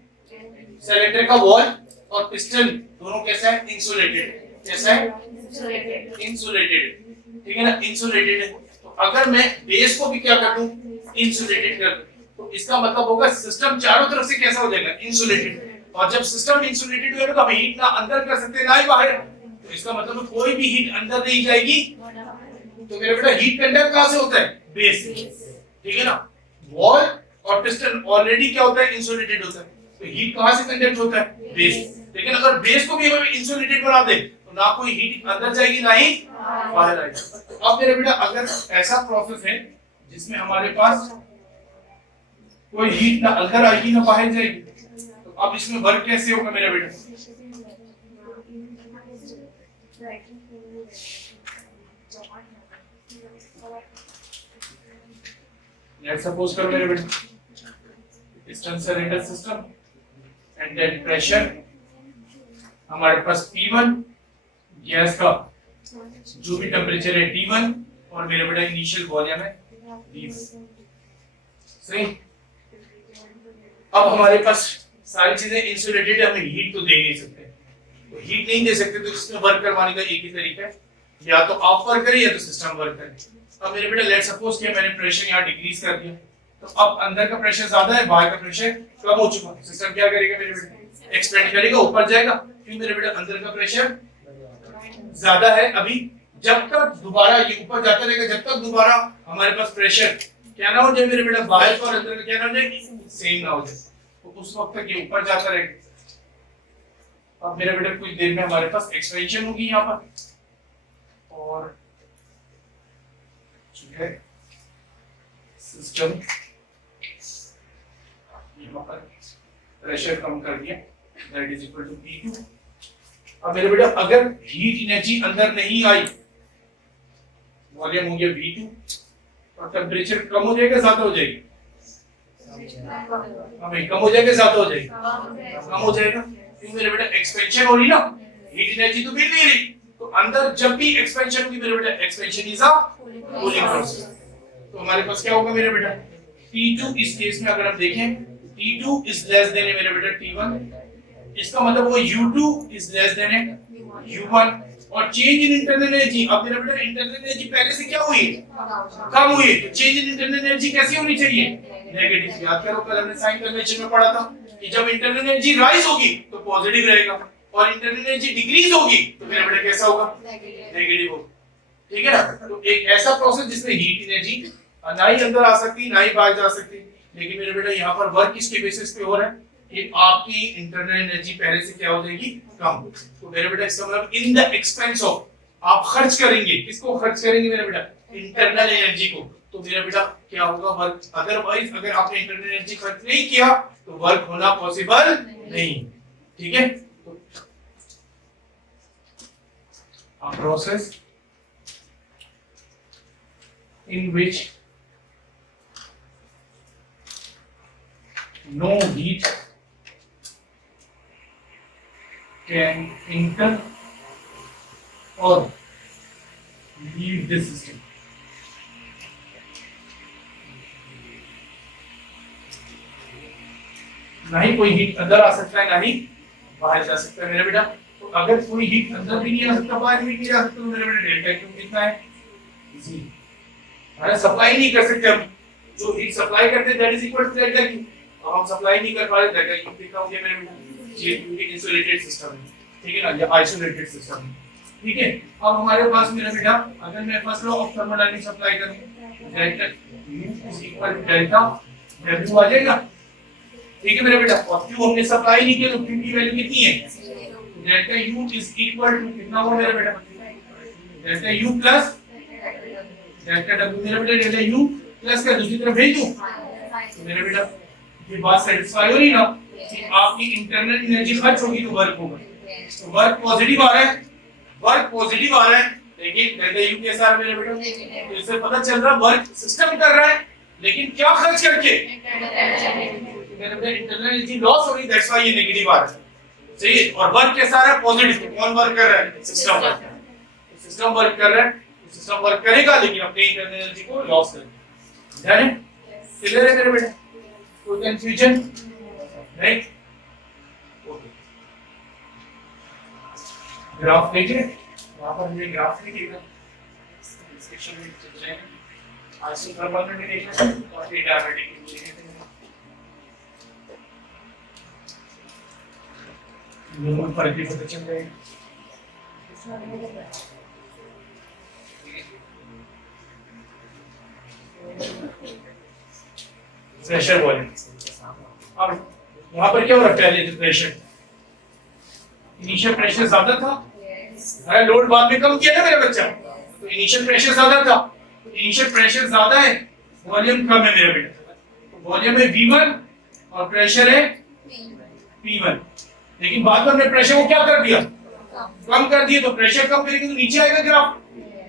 सिलेंडर का वॉल और पिस्टन दोनों कैसा है, इंसुलेटेड, कैसा है, इंसुलेटेड, ठीक है ना, इंसुलेटेड है। तो अगर मैं बेस को भी क्या कर दूं, इंसुलेटेड कर दूं, तो इसका मतलब होगा सिस्टम चारों तरफ से कैसा हो जाएगा, इंसुलेटेड। और जब सिस्टम इंसुलेटेड होगा तो हम हीट ना अंदर कर सकते ना ही बाहर, तो इसका मतलब कोई भी हीट अंदर नहीं जाएगी। तो मेरे बेटा हीट कंडक्ट कहां से होता है, बेस, ठीक है ना। वॉल और पिस्टन ऑलरेडी क्या होता है, इंसुलेटेड होता है, तो हीट कहां से कंडक्ट होता है, बेस। लेकिन अगर बेस को भी हम इंसुलेटेड बना दे तो ना कोई हीट अंदर जाएगी ना ही बाहर आएगी। तो अब मेरे बेटा अगर ऐसा प्रोसेस है जिसमें हमारे पास कोई हीट ना अंदर आएगी ना बाहर जाएगी, तो अब इसमें वर्क कैसे होगा मेरा बेटा, लेट्स सपोज करो मेरे बेटे distance cylinder system and then pressure हमारे पास P1 गैस का जो भी टेम्परेचर है T1 और मेरे बेटा इनिशियल वॉल्यूम है V1। सही। अब हमारे पास सारी चीजें इंसुलेटेड है, हमें हीट तो दे नहीं सकते, तो हीट नहीं दे सकते तो इसमें वर्क करवाने का एक ही तरीका है, या तो आप वर्क करें या तो सिस्टम वर्क करे। अब मेरे बेटा लेट्स सपोज कि मैंने प्रेशर यहाँ डिक्रीज कर दिया, तो अब अंदर का प्रेशर ज्यादा है, बाहर का प्रेशर कम हो चुका है। सिस्टम क्या करेगा मेरे बेटा, एक्सपेंड करेगा, ऊपर जाएगा, क्यों मेरे बेटा अंदर का प्रेशर ज्यादा है। अभी जब तक दोबारा ये ऊपर जाता रहेगा, जब तक दोबारा हमारे पास प्रेशर क्या ना हो जाए मेरे बेटा, बाहर का और अंदर का क्या ना हो जाए, सेम ना हो जाए, तो उस वक्त तक ये ऊपर जाता रहेगा। अब मेरे बेटा कुछ देर में हमारे पास एक्सपेंशन होगी यहाँ पर, और सिस्टम यहाँ पर प्रेशर कम कर दिया, that is equal to P2। अब मेरे बेटा अगर हीट एनर्जी अंदर नहीं आई, वॉल्यूम हो गया V2 और टेम्परेचर कम हो जाएगा ज्यादा हो जाएगी, हमें कम हो जाएगा ज्यादा हो जाएगी, कम हो जाएगा, क्योंकि मेरे बेटा एक्सपेंशन हो रही ना, हीट एनर्जी तो मिल नहीं रही, तो अंदर जब भी एक्सपेंशन होगी मेरे बेटा, expansion is a cooling process. तो हमारे पास क्या होगा मेरे बेटा, T2 इस केस में अगर हम देखें T2 इज लेस देन है मेरे बेटा T1, इसका मतलब वो U2 इज लेस देन है U1, और चेंज इन इंटरनल एनर्जी, अब मेरा बेटा इंटरनल एनर्जी पहले से क्या हुई, कम हुई, तो चेंज इन इंटरनल एनर्जी कैसी होनी चाहिए, नेगेटिव। याद करो कल हमने साइन कन्वेंशन में पढ़ा था कि जब इंटरनल एनर्जी राइज होगी तो पॉजिटिव रहेगा, और इंटरनल एनर्जी डिक्रीज होगी तो मेरा बेटा कैसा होगा, नेगेटिव होगा। ठीक है ना। तो एक ऐसा प्रोसेस जिसमें हीट एनर्जी ना ही अंदर आ सकती ना ही बाहर जा सकती, लेकिन मेरे बेटा यहाँ पर वर्क किसके बेसिस पे हो रहा है कि आपकी इंटरनल एनर्जी पहले से क्या हो जाएगी, कम। तो मेरे बेटा इसका मतलब इन द एक्सपेंस ऑफ, आप खर्च करेंगे, किसको खर्च करेंगे मेरे बेटा, इंटरनल एनर्जी को, तो मेरा बेटा क्या होगा, वर्क। अदरवाइज अगर आपने इंटरनल एनर्जी खर्च नहीं किया तो वर्क होना पॉसिबल नहीं। ठीक है। A process in which no heat can enter or leave the system. ना ही कोई हीट अंदर आ सकता है ना ही बाहर जा सकता है मेरे बेटा। तो अगर कोई हीट अंदर भी नहीं आ सकता, बाहर भी नहीं जा सकता, तो मेरे बेटा डेल्टा क्यू कितना है, जी। अरे सप्लाई नहीं कर सकते हम, जो हीट सप्लाई करते हैं that is equal to delta Q, और हम सप्लाई नहीं कर पा रहे, डेल्टा क्यू कितना हो गया मेरे बेटा, ये क्योंकि इंसुलेटेड सिस्टम है, ठीक है ना, ये आइसोलेटेड सिस्टम है। ठीक है। अब हमारे पास मेरा बेटा अगर मैं first law of thermodynamics apply करूं, delta U is equal to delta W आ जाएगा। ठीक है मेरा बेटा, और क्यों हमने सप्लाई नहीं किया तो क्यू की वैल्यू कितनी है, delta U is equal to कितना हुआ मेरा बेटा, delta U plus delta W। मेरा बेटा डेल्टा U प्लस का दूसरी तरफ भेज दूं, तो मेरा बेटा ये बात सेटिस्फाई हो रही ना कि आपकी इंटरनल एनर्जी खर्च होगी तो वर्क होगा, तो वर्क पॉजिटिव आ रहा है, वर्क पॉजिटिव आ रहा है, लेकिन डेल्टा U कैसा है मेरे बेटा, तो इससे पता चल रहा है वर्क सिस्टम कर रहा है, लेकिन क्या खर्च करके, मेरे बेटा इंटरनल एनर्जी लॉस हो रही, दैट्स व्हाई ये नेगेटिव आ रहा है। सही है। और वर्क कैसा आ रहा है, पॉजिटिव। कौन वर्क कर रहा है, सिस्टम वर्क, सिस्टम वर्क कर रहा है, सिस्टम वर्क करेगा लेकिन अपनी इंटरनल एनर्जी को लॉस करेगा। ध्यान है, क्लियर है मेरे बेटा, कोई कंफ्यूजन नहीं। ओके, ग्राफ देखिए, वहां पर हमने ग्राफ लिखा डिस्कशन में चल रहे हैं, आइसोथर्मल में भी देखना और डायनामिक में भी दोनों फर्क भी पता चल जाएगा। प्रेशर वॉल्यूम, अब यहाँ पर क्या हो रहा है, पहले जो प्रेशर, इनिशियल प्रेशर ज्यादा था, अरे लोड बाद में कम किया ना मेरा बच्चा, तो इनिशियल प्रेशर ज्यादा था, इनिशियल प्रेशर ज्यादा है, वॉल्यूम कम है मेरा बेटा, तो वॉल्यूम है V1 और प्रेशर है P1, लेकिन बाद में हमने प्रेशर को क्या कर दिया, कम कर दिया, तो प्रेशर कम करेंगे तो नीचे आएगा ग्राफ,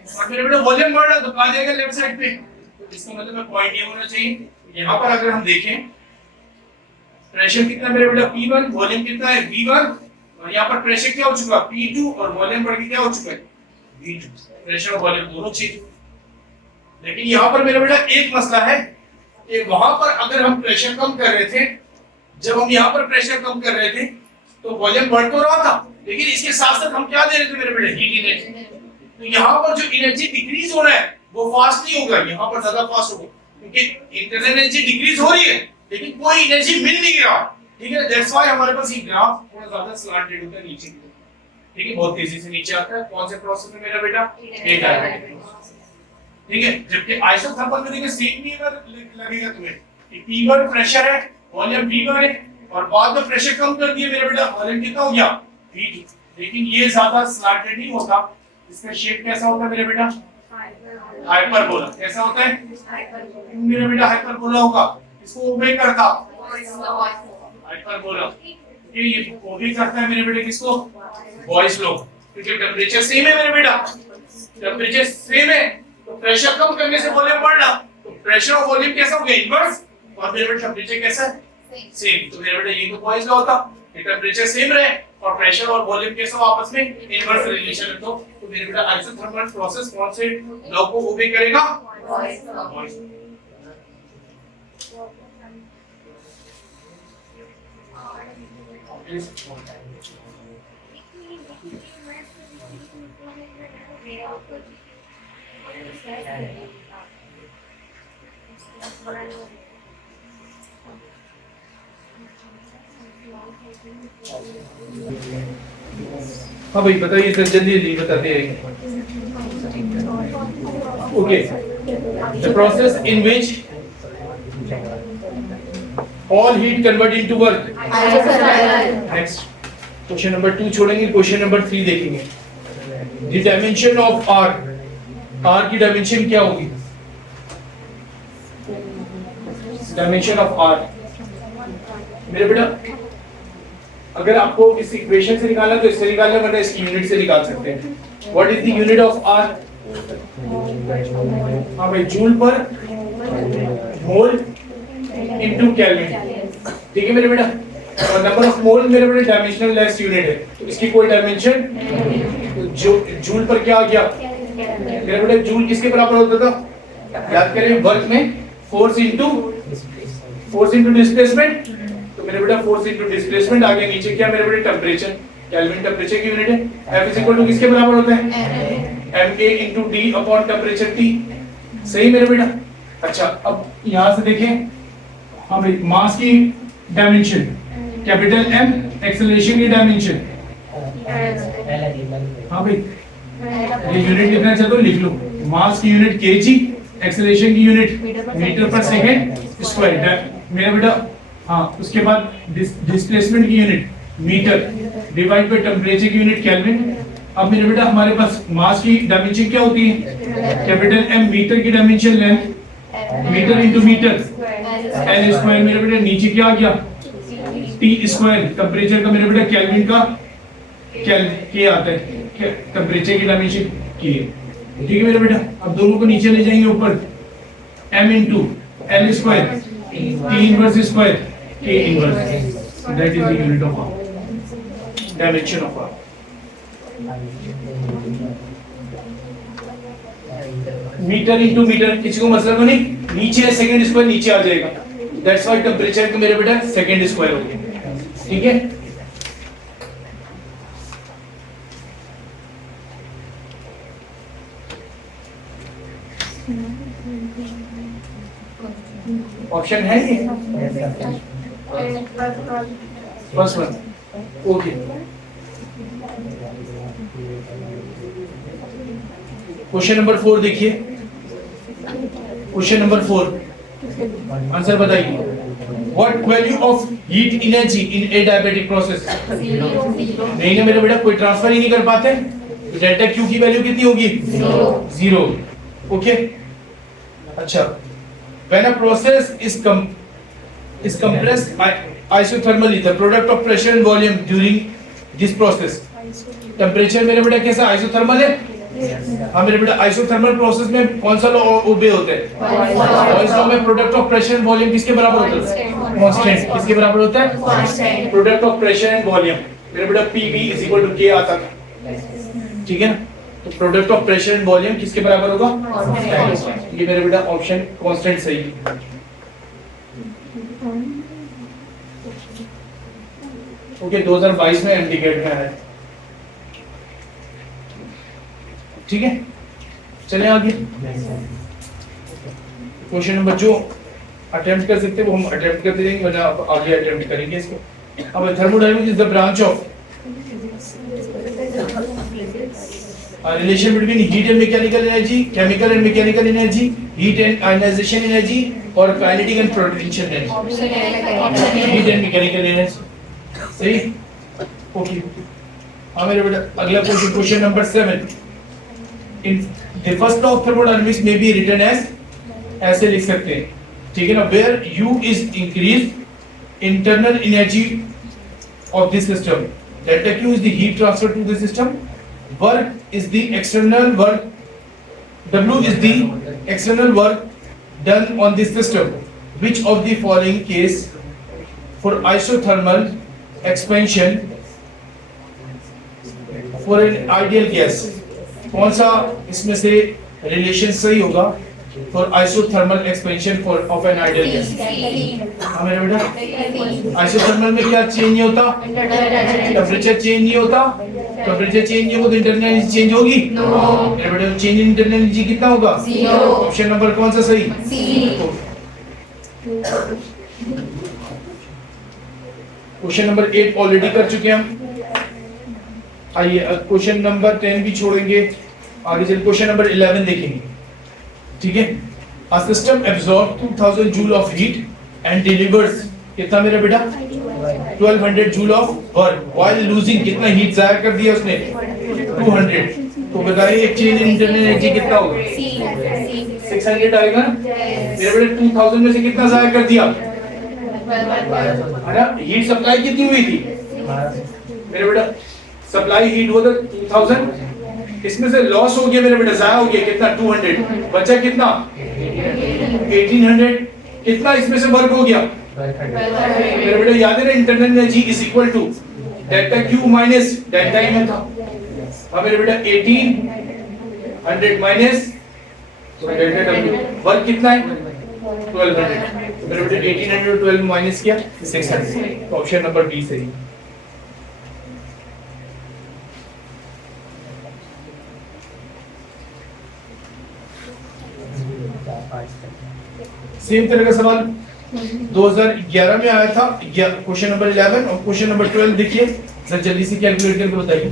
और मेरे बेटा वॉल्यूम बढ़ रहा है तो कहां जाएगा? लेफ्ट साइड पे। तो इसका मतलब है पॉइंट ये होना चाहिए। यहां पर अगर हम देखें प्रेशर कितना मेरे बेटा P1, वॉल्यूम कितना है V1, और यहाँ पर प्रेशर क्या हो चुका P2 और वॉल्यूम बढ़ के क्या हो चुका है V2। प्रेशर और वॉल्यूम दोनों चेंज। लेकिन यहाँ पर मेरे बेटा एक मसला है कि वहां पर अगर हम प्रेशर कम कर रहे थे, जब हम यहाँ पर प्रेशर कम कर रहे थे तो वॉल्यूम बढ़ तो रहा था, लेकिन इसके साथ साथ हम क्या दे रहे थे मेरे बेटे? Heat energy. तो यहाँ पर जो एनर्जी डिक्रीज हो रहा है वो फास्ट नहीं होगा, यहाँ पर ज्यादा फास्ट होगा, क्योंकि इंटरनल एनर्जी डिक्रीज हो रही है लेकिन कोई एनर्जी मिल नहीं रहा। ठीक है, दैट्स व्हाई हमारे पास ये ग्राफ थोड़ा ज्यादा स्लांटेड होता है नीचे की तरफ। ठीक है, बहुत तेजी से नीचे आता है। कौन से प्रोसेस में मेरा बेटा? एडायरेक्ट प्रोसेस। ठीक है, जबकि आइसोथर्मल में देखिए सेम नहीं लगेगा तुम्हें कि P1 प्रेशर है, वॉल्यूम V1 है, और बाद में प्रेशर कम कर दिया मेरा बेटा, वॉल्यूम कितना हो गया V2। लेकिन ये ज्यादा स्लांटेड नहीं होता, इसका शेप कैसा होता है मेरे बेटा? हाइपरबोला। कैसा होता है मेरे बेटा? हाइपरबोला होगा। इसको ओबे करता हाइपरबोला। ये ओबे करता है मेरे बेटे किसको? Boys law. क्योंकि टेंपरेचर सेम है मेरे बेटा, टेंपरेचर सेम है तो प्रेशर कम करने से वॉल्यूम बढ़ना, तो प्रेशर और वॉल्यूम कैसा हो गया? इनवर्स। और मेरे बेटा टेंपरेचर कैसा है? सेम। तो मेरे बेटा ये तो बॉयज लॉ होता कि टेंपरेचर सेम रहे और प्रेशर और वॉल्यूम कैसा हो आपस में? इनवर्स रिलेशन है। तो मेरे बेटा आइसोथर्मल प्रोसेस कौन से लॉ को ओबे करेगा? Boys law. हाँ भाई बताइए सर, जल्दी जल्दी बताते हैं। Okay, the process in which all heat convert into work। Next question number 2 छोड़ेंगे, क्वेश्चन नंबर 3 देखेंगे। The dimension of R, R की डायमेंशन क्या होगी? डायमेंशन ऑफ R मेरे बेटा अगर आपको इस इक्वेशन से निकालना तो इससे निकालना, वरना इसकी यूनिट से निकाल सकते हैं। What is the unit of R? हाँ भाई, जूल पर मोल इनटू केल्विन। ठीक है मेरे बेटा, और नंबर ऑफ मोल मेरे बेटा डायमेंशनल लेस यूनिट है, तो इसकी कोई डायमेंशन जो जूल पर क्या आ गया मेरे बेटा? जूल किसके बराबर होता था? याद करें, वर्क में फोर्स इनटू डिस्प्लेसमेंट। तो मेरे बेटा फोर्स इनटू डिस्प्लेसमेंट आ गया। नीचे क्या मेरे बेटा? टेंपरेचर। केल्विन टेंपरेचर की यूनिट है। F इज इक्वल टू किसके बराबर होता है? ma into d upon temperature T। सही मेरे बेटा। अच्छा, अब यहां से देखें, हाँ भाई, मास की डायमेंशन कैपिटल M, एक्सेलरेशन की डायमेंशन, हाँ भाई ये यूनिट लिखना चाहते हो लिख लो। मास की यूनिट kg, एक्सेलरेशन की unit metre per second square मेरा बेटा। हाँ, उसके बाद डिस्प्लेसमेंट की unit metre divide by temperature की यूनिट केल्विन। अब मेरे बेटा हमारे पास मास की डायमेंशन क्या होती है? कैपिटल M, मीटर की dimension length metre into metre L square. मेरे बेटा नीचे क्या आ गया? T square. टेंपरेचर का मेरे बेटा केल्विन का के आता है, टेंपरेचर की डायमेंशन के। ठीक है मेरे बेटा, अब दोनों को नीचे ले जाएंगे ऊपर, M into L square T inverse square K inverse. That is the unit of dimension of R। Metre into metre, किसी को मतलब नहीं, नीचे सेकंड स्क्वायर नीचे आ जाएगा, दैट्स व्हाई टेंपरेचर का मेरे बेटा सेकंड स्क्वायर हो गया। ठीक है, ऑप्शन है ये first one. Okay, question number 4 देखिए। क्वेश्चन नंबर 4, आंसर बताइए। What value of heat energy in A diabetic process? नहीं ना मेरे बेटा, कोई ट्रांसफर ही नहीं कर पाते, तो डेल्टा क्यू की वैल्यू कितनी होगी? 0। ओके, अच्छा, when a process is compressed isothermally, the product of pressure and volume during this process, temperature मेरे बेटा कैसा? आइसोथर्मल है, हाँ मेरे बेटा, आइसोथर्मल प्रोसेस में कौन सा लॉ ओबे होता है? बॉयज लॉ में product of pressure and volume किसके बराबर होता है? कांस्टेंट। किसके बराबर होता है? Constant. Product of pressure and volume मेरे बेटा PV = K आता था, ठीक है ना? तो product of pressure and volume किसके बराबर होगा? कांस्टेंट। ये मेरे बेटा ऑप्शन कांस्टेंट सही है। ओके 2022 में एमडीकेट में आया, ठीक है। चलें आगे। क्वेश्चन नंबर जो अटेम्प्ट कर सकते हैं वो हम अटेम्प्ट करते जाएंगे, वरना आगे अटेम्प्ट करेंगे इसको। अब thermodynamics is the branch of relation between heat and mechanical energy, chemical and mechanical energy, heat and ionization energy और kinetic and potential energy। heat and mechanical energy सही, ओके। हाँ मेरे बेटा अगला question, question number 7। In the first law of thermodynamics में be written as, ऐसे लिख सकते हैं, ठीक है ना, where U is increase internal energy of this system, delta Q is the heat transfer to the system, work is the external work, W is the external work done on this system. Which of the following case for isothermal expansion for an ideal gas, कौन सा इसमें से relation सही होगा for isothermal expansion for of an ideal gas? हाँ मेरे बेटा, isothermal में क्या चेंज नहीं होता? टेम्परेचर चेंज नहीं होता। टेम्परेचर चेंज नहीं होगा तो इंटरनल एनर्जी चेंज होगी? नो। मेरे बेटा चेंज इन इंटरनल एनर्जी कितना होगा? 0। ऑप्शन नंबर कौन सा सही? सी। क्वेश्चन नंबर 8 ऑलरेडी कर चुके हैं हम। आइए क्वेश्चन नंबर 10 भी छोड़ेंगे, आगे चल क्वेश्चन नंबर 11 देखेंगे, ठीक है। A system absorbs 2000 joule of heat and delivers कितना मेरा बेटा? 1200 joule of work while losing कितना हीट जाया कर दिया उसने? 200। तो बताइए एक चेंज इन इंटरनल एनर्जी कितना होगा? 600 आएगा ना मेरे बेटा। 2000 में से कितना जाया कर दिया? है ना, हीट सप्लाई कितनी हुई थी मेरे बेटा? सप्लाई हीट हुआ था 2000, इसमें से लॉस हो गया मेरे बेटा, जाया हो गया कितना? 200। बचा कितना? 1800। कितना इसमें से वर्क हो गया मेरे बेटा? याद है ना, internal energy is equal to delta Q minus delta E में था। अब मेरे बेटा 1800 माइनस डेल्टा W, वर्क कितना है? 1200। तो मेरे बेटा 1812 माइनस किया 600। तो ऑप्शन नंबर बी सही। सेम तरह का सवाल 2011 में आया था, क्वेश्चन नंबर 11 और क्वेश्चन नंबर 12 देखिए, सर जल्दी से कैलकुलेट करके बताइए।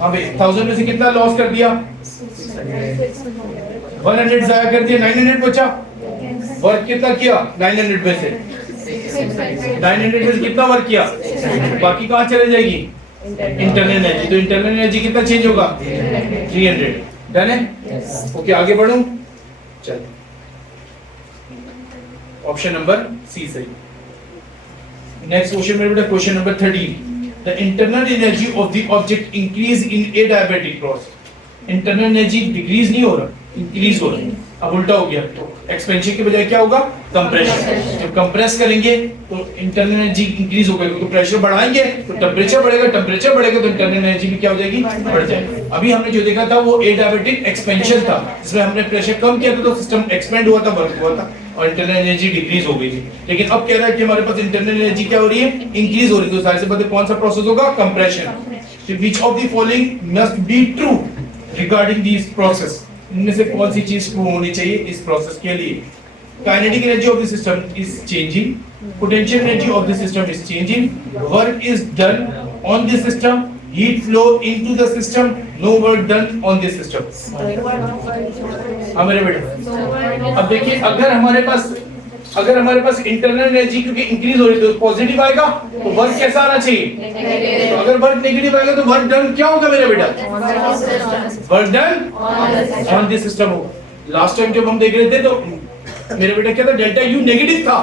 हाँ भाई 1000 में से कितना लॉस कर दिया? 100 जाया कर दिया, 900 बचा। वर्क कितना किया 900 में से? 900 में से कितना वर्क किया? बाकी कहाँ चले जाएगी? Internal energy. तो इंटरनल एनर्जी कितना चेंज होगा? 300। डन है? ओके आगे बढ़ूं, चल ऑप्शन नंबर सी सही। नेक्स्ट क्वेश्चन मेरे बेटा question number 13। The internal energy of the object increase in A diabetic process. Internal energy decrease नहीं हो रहा, इंक्रीज हो रहा है। अब उल्टा हो गया, तो एक्सपेंशन के बजाय क्या होगा? कंप्रेशन। जब कंप्रेस करेंगे तो इंटरनल एनर्जी इंक्रीज होगा, तो प्रेशर बढ़ाएंगे तो टेम्परेचर बढ़ेगा, टेम्परेचर बढ़ेगा तो इंटरनल एनर्जी भी क्या हो जाएगी? बढ़ जाएगी। अभी हमने जो देखा था वो एडायबेटिक एक्सपेंशन था, जिसमें हमने प्रेशर कम किया था तो सिस्टम एक्सपेंड हुआ था, वर्क हुआ था और इंटरनल एनर्जी डिक्रीज हो गई थी। लेकिन अब कह रहा है कि हमारे पास इंटरनल एनर्जी क्या हो रही है? इंक्रीज हो रही है। तो सारे से पता कौन सा प्रोसेस होगा? Compression. Which of the following must be true regarding this process? इनमें से कौन सी चीज ट्रू होनी चाहिए इस प्रोसेस के लिए? Kinetic energy of the system is changing, potential energy of the system is changing, work is done on the system, heat flow into the system, no work done on this system। हाँ मेरे बेटे, अब देखिए अगर हमारे पास internal energy क्योंकि increase हो रही है तो पॉजिटिव आएगा, तो वर्क कैसा आना चाहिए? तो अगर वर्क नेगेटिव आएगा तो वर्क डन क्या होगा मेरे बेटा? Work done on this system होगा। लास्ट टाइम जब हम देख रहे थे तो मेरे बेटा क्या था? डेल्टा U नेगेटिव था,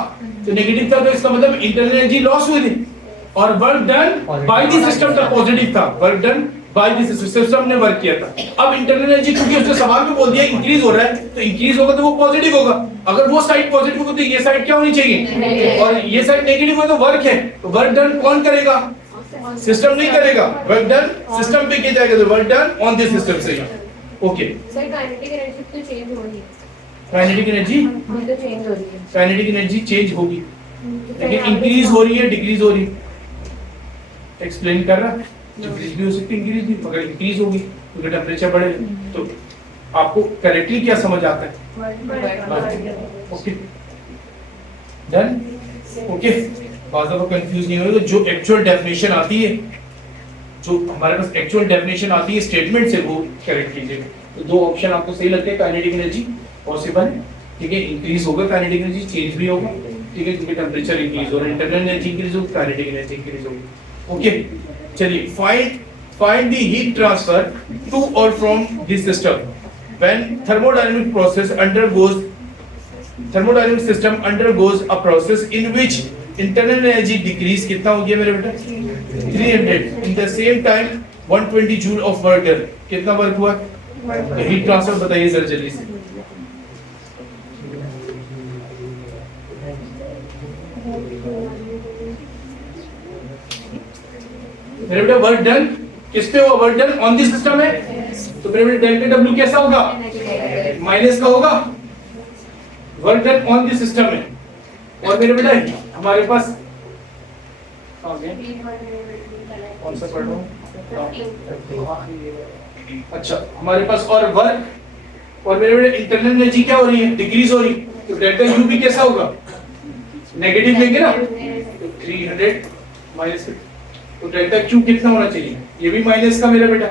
तो नेगेटिव था तो इसका मतलब इंटरनल एनर्जी लॉस हुई थी, और work done by the system का पॉजिटिव था। Work done by this system ने वर्क किया था। अब इंटरनल एनर्जी क्योंकि उसने सवाल में बोल दिया इंक्रीज हो रहा है, तो इंक्रीज होगा तो वो पॉजिटिव होगा। अगर वो साइड पॉजिटिव होगी तो ये साइड क्या होनी चाहिए, और ये साइड नेगेटिव है तो वर्क है, तो वर्क डन कौन करेगा, सिस्टम नहीं करेगा, वर्क डन सिस्टम पे किया जाएगा, तो work done on this system से। ओके सर काइनेटिक एनर्जी तो चेंज हो रही है, काइनेटिक एनर्जी तो चेंज हो रही है, काइनेटिक एनर्जी चेंज होगी, लेकिन इंक्रीज हो रही है डिक्रीज हो रही है, एक्सप्लेन कर रहा है। डिक्रीज भी हो सकती है, इंक्रीज भी, मगर इंक्रीज होगी क्योंकि टेम्परेचर बढ़ेगा। तो आपको करेक्टली क्या समझ आता है, ओके डन, ओके। बात आप कंफ्यूज नहीं होगा, जो एक्चुअल डेफिनेशन आती है, जो हमारे पास एक्चुअल डेफिनेशन आती है स्टेटमेंट से, वो करेक्ट कीजिएगा। तो दो ऑप्शन आपको सही लगते हैं, काइनेटिक एनर्जी पॉसिबल है, ठीक है, इंक्रीज होगा काइनेटिक एनर्जी, चेंज भी होगा, ठीक है, क्योंकि टेम्परेचर इंक्रीज हो रहा है, इंटरनल एनर्जी इंक्रीज होगी, काइनेटिक एनर्जी इंक्रीज होगी। ओके चलिए, find the heat transfer to और from this system when thermodynamic process undergoes thermodynamic system undergoes a process in which internal energy decrease कितना हो गया मेरे बेटा 300 in the same time 120 joule of work done। कितना work हुआ, heat transfer बताइए जरा जल्दी से। मेरे बेटा वर्क डन किस पे हुआ, work done on this system है, तो मेरे बेटा डेल्टा डब्ल्यू कैसा होगा, माइनस का होगा, work done on this system है। और मेरे बेटा हमारे पास कौन सा पढ़ रहा हूँ, अच्छा हमारे पास और वर्क, और मेरे बेटा इंटरनल एनर्जी क्या हो रही है, डिक्रीज हो रही है, तो डेल्टा यू भी कैसा होगा, नेगेटिव लेंगे ना, तो 300 माइनस, तो डेल्टा क्यू कितना होना चाहिए, ये भी माइनस का मेरा बेटा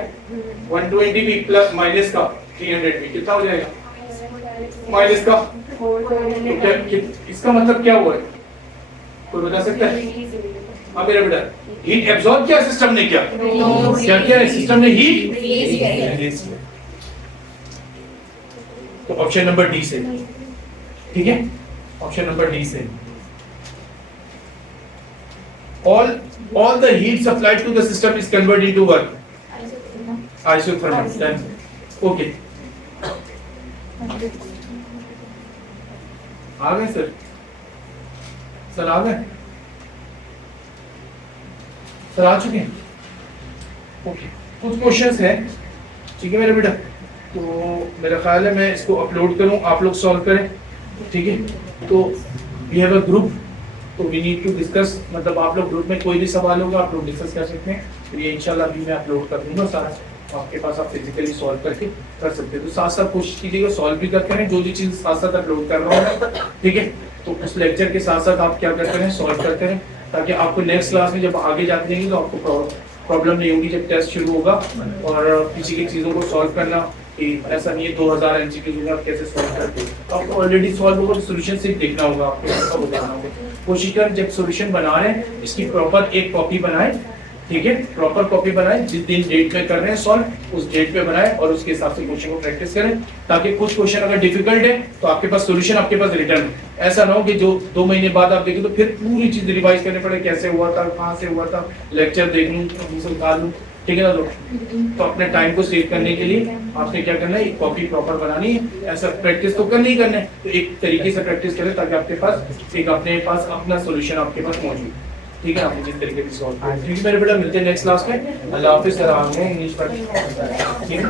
120 भी प्लस माइनस का 300 भी कितना हो जाएगा, माइनस का। तो क्या इसका मतलब क्या हुआ है, कोई बता सकता है? हाँ मेरा बेटा, हीट एब्जॉर्ब किया सिस्टम ने, क्या क्या किया है सिस्टम ने, हीट रिलीज किया। तो ऑप्शन नंबर डी से, ठीक है, ऑप्शन नंबर डी से। all the heat supplied to the system is converted into work, isothermal, done, okay। आ गए सर आ गए सर, आ चुके हैं, ओके। कुछ क्वेश्चंस हैं, ठीक है मेरे बेटा, तो मेरा ख्याल है मैं इसको अपलोड करूं, आप लोग सॉल्व करें, ठीक है। तो वी हैव अ ग्रुप, तो वी नीड टू डिस्कस, मतलब आप लोग ग्रुप में कोई भी सवाल होगा आप लोग डिस्कस कर सकते हैं, तो ये इंशाल्लाह अभी मैं अपलोड कर दूंगा सारा, आपके पास आप फिजिकली सॉल्व करके कर सकते हैं। तो साथ साथ कोशिश कीजिएगा सॉल्व भी करते रहें, जो चीज़ साथ साथ अपलोड कर रहा हूँ, ठीक है। तो उस लेक्चर के साथ साथ आप क्या करते रहें, सॉल्व करते रहें, ताकि आपको नेक्स्ट क्लास में जब आगे जाते रहेंगे तो आपको प्रॉब्लम नहीं होगी जब टेस्ट शुरू होगा, और किसी की चीज़ों को सॉल्व करना कि ऐसा नहीं है 2000 MCQ में आप कैसे सॉल्व करते हो, आपको ऑलरेडी सॉल्व होगा, तो सोल्यूशन सिर्फ देखना होगा, आपको बताना होगा। कोशिश करें जब सोल्यूशन बना रहे हैं इसकी प्रॉपर एक कॉपी बनाएं, ठीक है, प्रॉपर कॉपी बनाएं, जिस दिन डेट पे कर रहे हैं सॉल्व उस डेट पे बनाएं, और उसके हिसाब से क्वेश्चन को प्रैक्टिस करें, ताकि कुछ क्वेश्चन अगर डिफिकल्ट है तो आपके पास सॉल्यूशन आपके पास रिटर्न है। ऐसा ना हो कि जो 2 महीने बाद आप देखें तो फिर पूरी चीज रिवाइज करने पड़े, कैसे हुआ था, कहाँ से हुआ था, लेक्चर देख लूँ, निकाल लूँ, ठीक है ना। तो अपने टाइम को सेव करने के लिए आपने क्या करना है, एक कॉपी प्रॉपर बनानी है, ऐसा प्रैक्टिस तो करनी ही करना है, तो एक तरीके से प्रैक्टिस करें ताकि आपके पास एक अपने पास अपना सॉल्यूशन आपके पास मौजूद, ठीक है, आपने जिस तरीके से सॉल्व किया। ठीक है मेरे बेटा, मिलते हैं नेक्स्ट क्लास में, अल्लाह हाफिज़। इंग्लिश पढ़, ठीक है।